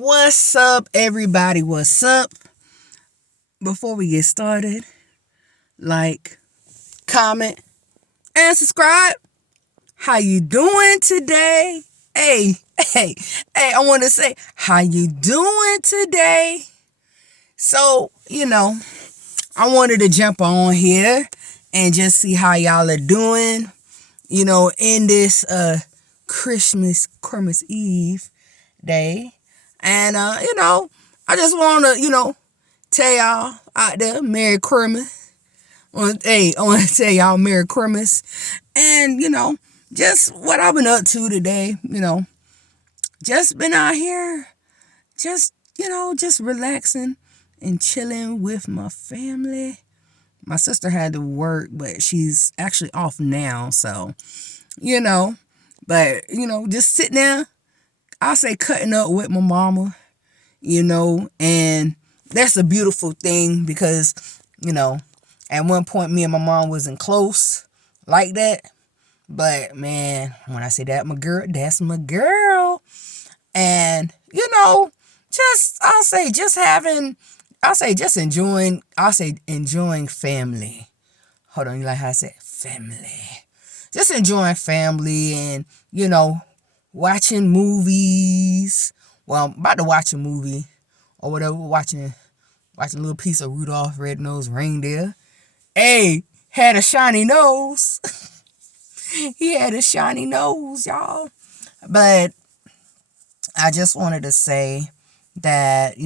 What's up, everybody? What's up? Before we get started, like, comment, and subscribe. How you doing today? Hey, hey, hey, I want to say, how you doing today? So, I wanted to jump on here and just see how y'all are doing, in this Christmas Eve day. And, I just want to, tell y'all out there, Merry Christmas. I want to tell y'all Merry Christmas. And, just what I've been up to today, just been out here, just relaxing and chilling with my family. My sister had to work, but she's actually off now. So, but, just sitting there, I'll say cutting up with my mama, and that's a beautiful thing because, at one point me and my mom wasn't close like that. But man, when I say that my girl, that's my girl. And, enjoying family. Hold on, you like how I said family. Just enjoying family and, watching movies. Well, I'm about to watch a movie or whatever. Watching a little piece of Rudolph Red-Nosed Reindeer. Hey, had a shiny nose. He had a shiny nose, y'all. But I just wanted to say that,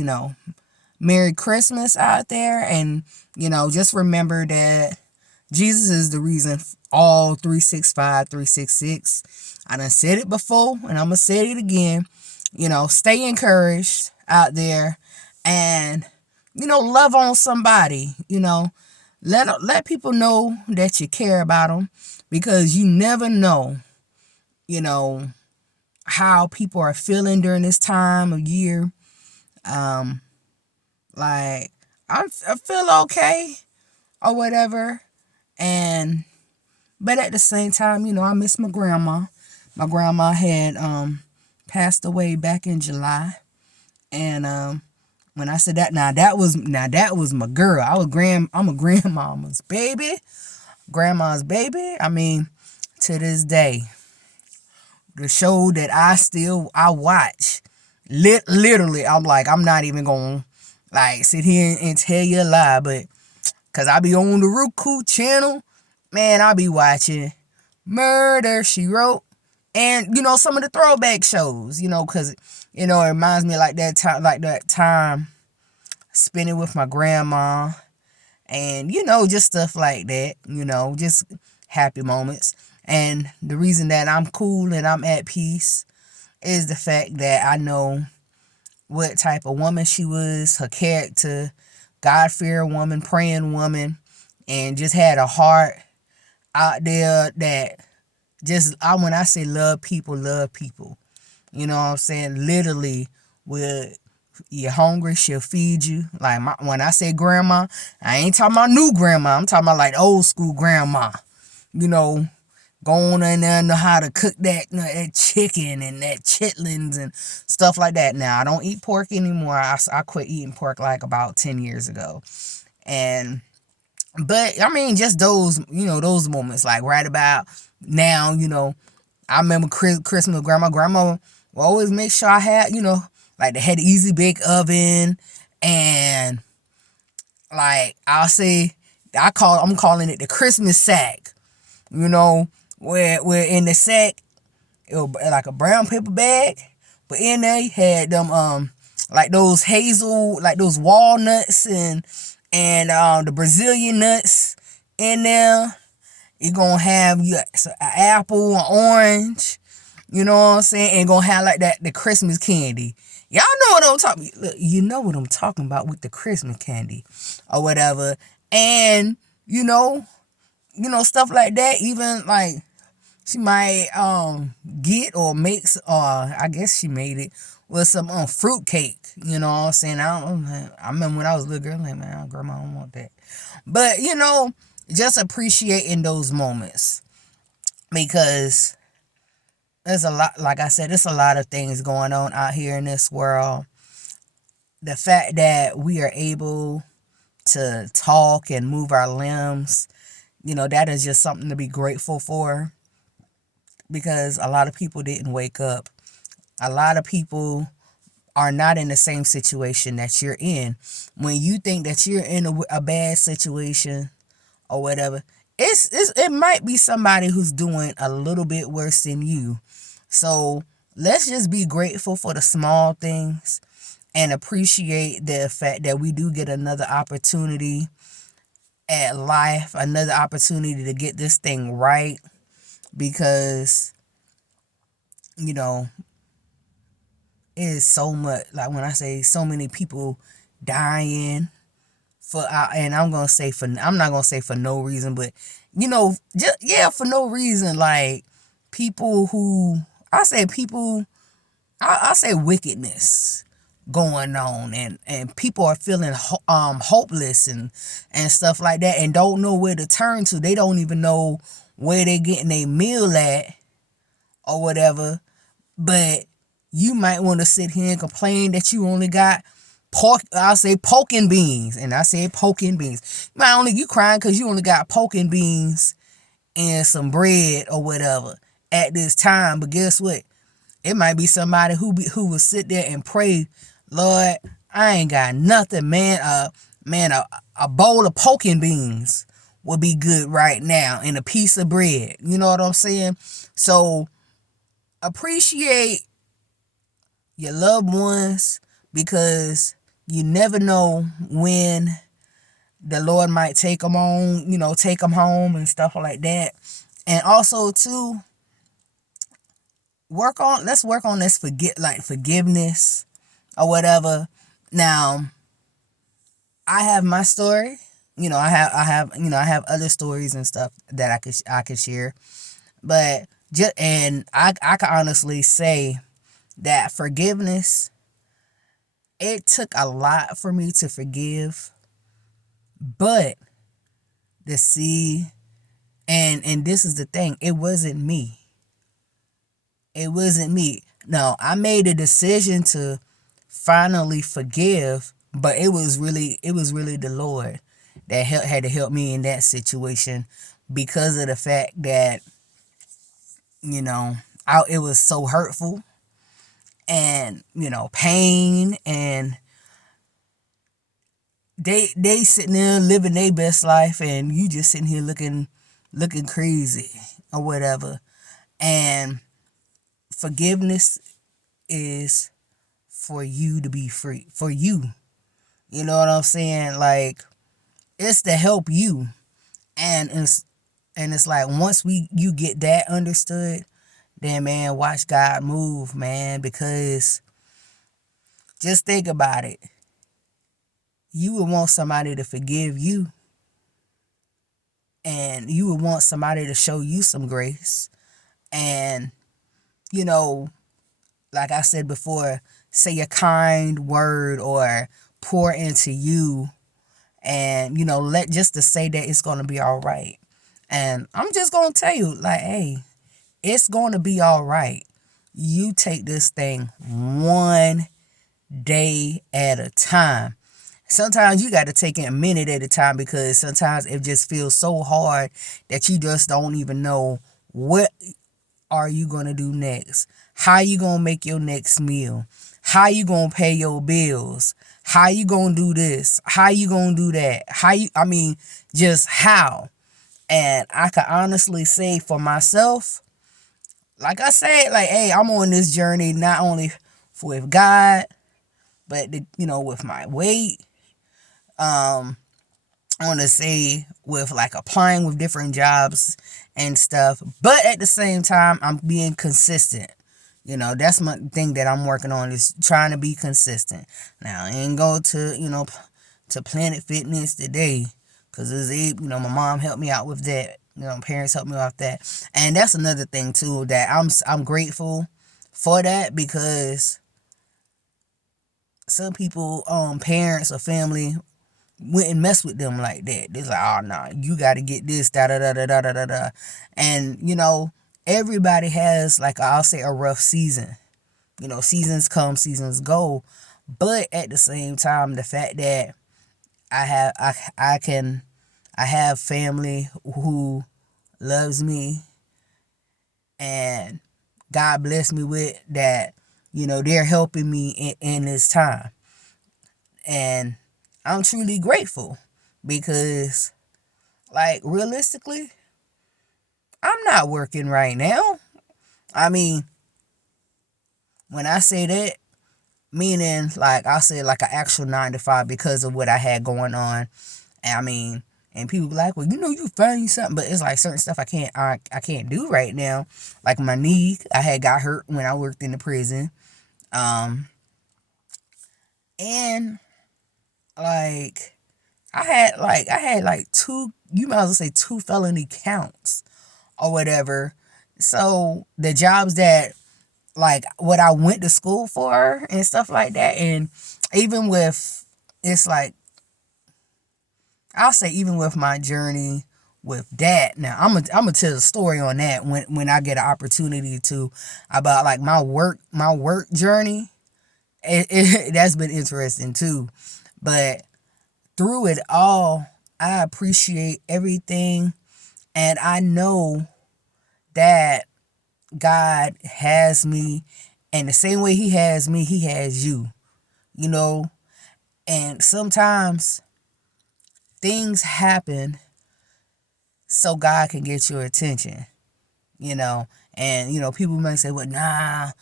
Merry Christmas out there. And, just remember that Jesus is the reason all 365, 366. I done said it before and I'm going to say it again. Stay encouraged out there and, love on somebody, let people know that you care about them because you never know, how people are feeling during this time of year. Like I feel okay or whatever. But at the same time, I miss my grandma. My grandma had passed away back in July. And when I said that, that was my girl. I'm a grandmama's baby. Grandma's baby. I mean, to this day, the show that I watch, literally, I'm like, I'm not even gonna like sit here and tell you a lie, but cause I be on the Roku channel, man, I be watching Murder, She Wrote, and some of the throwback shows, cause it reminds me like that time spending with my grandma, and just stuff like that, just happy moments. And the reason that I'm cool and I'm at peace is the fact that I know what type of woman she was, her character, God-fearing woman, praying woman, and just had a heart out there that when I say love people. You know what I'm saying? Literally, with you're hungry, she'll feed you. Like when I say grandma, I ain't talking about new grandma. I'm talking about like old school grandma. Going in there and know how to cook that chicken and that chitlins and stuff like that. Now, I don't eat pork anymore. I quit eating pork like about 10 years ago. But, I mean, just those moments, like right about now, I remember Christmas with Grandma. Grandma will always make sure I had, like they had the easy bake oven, and like I'll say, I'm calling it the Christmas sack, where in the sack, it was like a brown paper bag, but in there you had them like those hazel, like those walnuts and the Brazilian nuts in there. You're gonna have an apple, an orange, you know what I'm saying, and gonna have like the Christmas candy. Y'all know what I'm talking. Look, you know what I'm talking about with the Christmas candy or whatever, and stuff like that. Even like she might get or makes, or I guess she made it with some fruit cake. You know what I'm saying? I remember when I was a little girl, like, man, grandma, I don't want that. But just appreciating those moments because there's a lot, like I said, there's a lot of things going on out here in this world. the fact that we are able to talk and move our limbs, that is just something to be grateful for, because a lot of people didn't wake up. A lot of people are not in the same situation that you're in. When you think that you're in a bad situation or whatever, it might be somebody who's doing a little bit worse than you. So let's just be grateful for the small things and appreciate the fact that we do get another opportunity at life, another opportunity to get this thing right, because you know it is so much, like when I say so many people dying and I'm not gonna say for no reason, but just for no reason, like people who I say wickedness going on, and people are feeling hopeless and stuff like that, and don't know where to turn to. They don't even know where they're getting their meal at or whatever. But you might want to sit here and complain that you only got pork. I'll say pork and beans, and I say pork and beans. You crying because you only got pork and beans and some bread or whatever at this time. But guess what? It might be somebody who will sit there and pray, Lord, I ain't got nothing, man. A bowl of pork and beans would be good right now, and a piece of bread. You know what I'm saying? So appreciate your loved ones, because you never know when the Lord might take them home and stuff like that. And also too, let's work on this forgiveness or whatever. Now, I have my story. I have other stories and stuff that I could share. But I can honestly say that forgiveness, it took a lot for me to forgive, but to see, and this is the thing, it wasn't me. It wasn't me. No, I made a decision to finally forgive, but it was really the Lord that had to help me in that situation, because of the fact that it was so hurtful, and pain, and they sitting there living their best life, and you just sitting here looking crazy or whatever. And forgiveness is for you to be free, for you. You know what I'm saying? Like, it's to help you. And it's like, once you get that understood, then man, watch God move, man. Because just think about it. You would want somebody to forgive you, and you would want somebody to show you some grace. And like I said before, say a kind word or pour into you, and let just to say that it's going to be all right. And I'm just going to tell you, like, hey, it's going to be all right. You take this thing one day at a time. Sometimes you got to take it a minute at a time, because sometimes it just feels so hard that you just don't even know what are you going to do next. How you going to make your next meal? How you going to pay your bills? How you going to do this? How you going to do that? Just how. And I can honestly say for myself, like I said, like, hey, I'm on this journey not only with God, but with my weight. I want to say with like applying with different jobs and stuff. But at the same time, I'm being consistent. That's my thing that I'm working on, is trying to be consistent. Now, I ain't go to, to Planet Fitness today, because my mom helped me out with that. Parents helped me out with that. And that's another thing too, that I'm grateful for that, because some people, parents or family, wouldn't mess with them like that. They're like, oh, nah, you got to get this, da da da da da da da da. And everybody has, like, I'll say, a rough season. Seasons come, seasons go. But at the same time, the fact that I have family who loves me, and God bless me with that, they're helping me in this time. And I'm truly grateful because, like, realistically, I'm not working right now. I mean, when I say that, meaning, like, I say like an actual 9 to 5 because of what I had going on. I mean, and people be like, well, you find something, but it's like certain stuff I can't do right now. Like my knee, I had got hurt when I worked in the prison. And like I had like two, you might as well say two felony counts or whatever. So the jobs that, like, what I went to school for and stuff like that, and even with, it's like, I'll say even with my journey with that. Now I'm gonna tell the story on that when I get an opportunity to, about like my work journey. That's been interesting too. But through it all, I appreciate everything, and I know that God has me, and the same way He has me, He has you. You know, and sometimes things happen so God can get your attention, And, people might say, well, nah,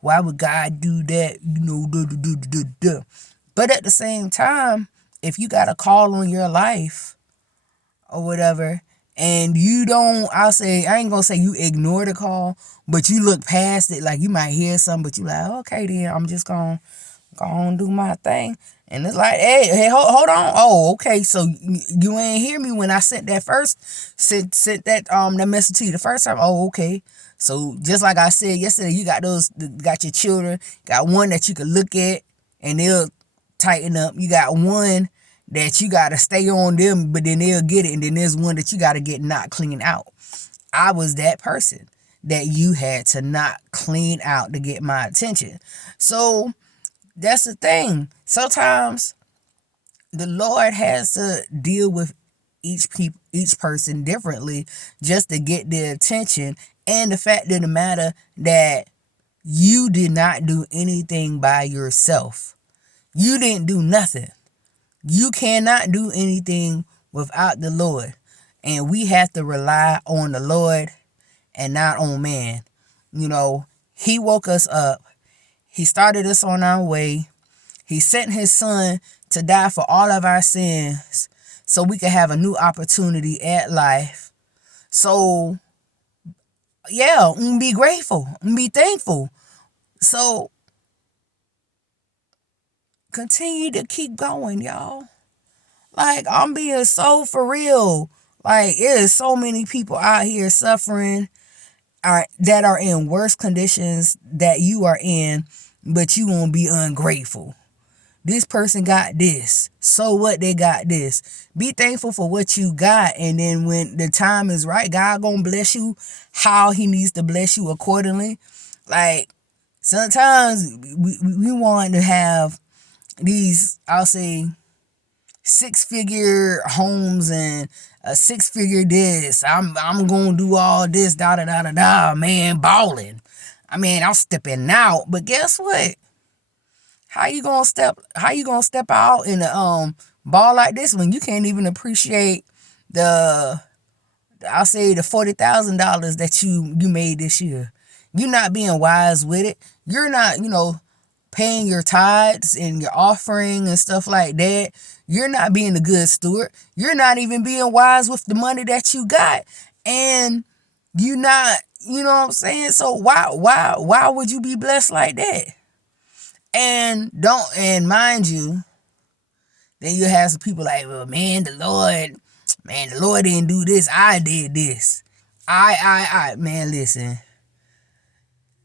why would God do that? Duh, duh, duh, duh, duh, duh. But at the same time, if you got a call on your life or whatever, and you don't, I ain't gonna say you ignore the call, but you look past it, like you might hear something, but you like, okay, then I'm just gonna go on do my thing. And it's like, hey, hold on. Oh, okay. So you ain't hear me when I sent sent that message to you the first time. Oh, okay. So just like I said yesterday, you got your children, got one that you can look at and they'll tighten up. You got one that you gotta stay on them, but then they'll get it. And then there's one that you gotta get not clean out. I was that person that you had to not clean out to get my attention. So that's the thing. Sometimes the Lord has to deal with each person differently just to get their attention. And the fact of the matter that you did not do anything by yourself. You didn't do nothing. You cannot do anything without the Lord. And we have to rely on the Lord and not on man. He woke us up. He started us on our way. He sent His Son to die for all of our sins so we could have a new opportunity at life. So, yeah, be grateful, be thankful. So, continue to keep going, y'all. Like, I'm being so for real. Like, it is so many people out here suffering that are in worse conditions that you are in, but you won't be ungrateful. This person got this. So what, they got this. Be thankful for what you got. And then when the time is right, God gonna bless you how He needs to bless you accordingly. Like, sometimes we want to have these, I'll say, 6-figure homes and a 6-figure this. I'm gonna do all this, da da da da da, man, balling. I mean, I'm stepping out, but guess what? How you gonna step out in a ball like this when you can't even appreciate I'll say the $40,000 that you made this year? You're not being wise with it. You're not, paying your tithes and your offering and stuff like that. You're not being a good steward. You're not even being wise with the money that you got. And you're not, you know what I'm saying? So why would you be blessed like that? And mind you, then you have some people like, well, the Lord didn't do this. I did this. Man, listen.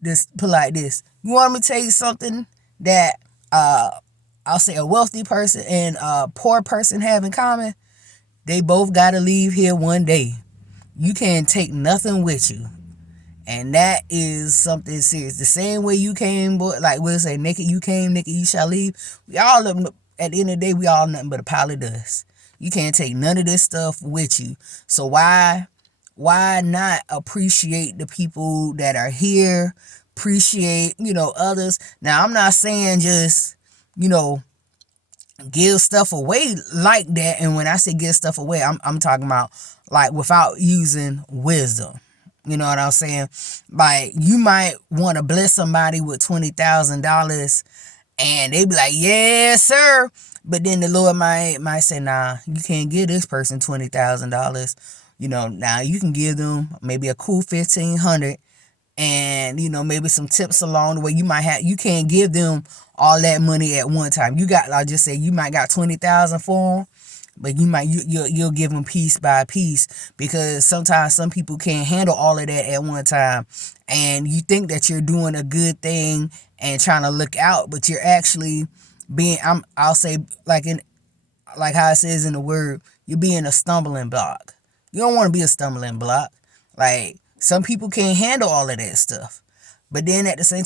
Just put like this. You want me to tell you something that I'll say a wealthy person and a poor person have in common? They both gotta leave here one day. You can't take nothing with you. And that is something serious. The same way you came, boy, like we'll say, naked you came, naked you shall leave. We all, at the end of the day, we all nothing but a pile of dust. You can't take none of this stuff with you. So why not appreciate the people that are here? Appreciate, others. Now, I'm not saying just, give stuff away like that. And when I say give stuff away, I'm talking about like without using wisdom. You know what I'm saying? Like, you might want to bless somebody with $20,000 and they be like, yes, sir. But then the Lord might say, nah, you can't give this person $20,000. Now you can give them maybe a cool 1,500 and, maybe some tips along the way. You can't give them all that money at one time. I'll just say you might got 20,000 for them. But you'll give them piece by piece, because sometimes some people can't handle all of that at one time, and you think that you're doing a good thing and trying to look out, but you're actually I'll say like how it says in the word, you're being a stumbling block. You don't want to be a stumbling block. Like, some people can't handle all of that stuff, but then at the same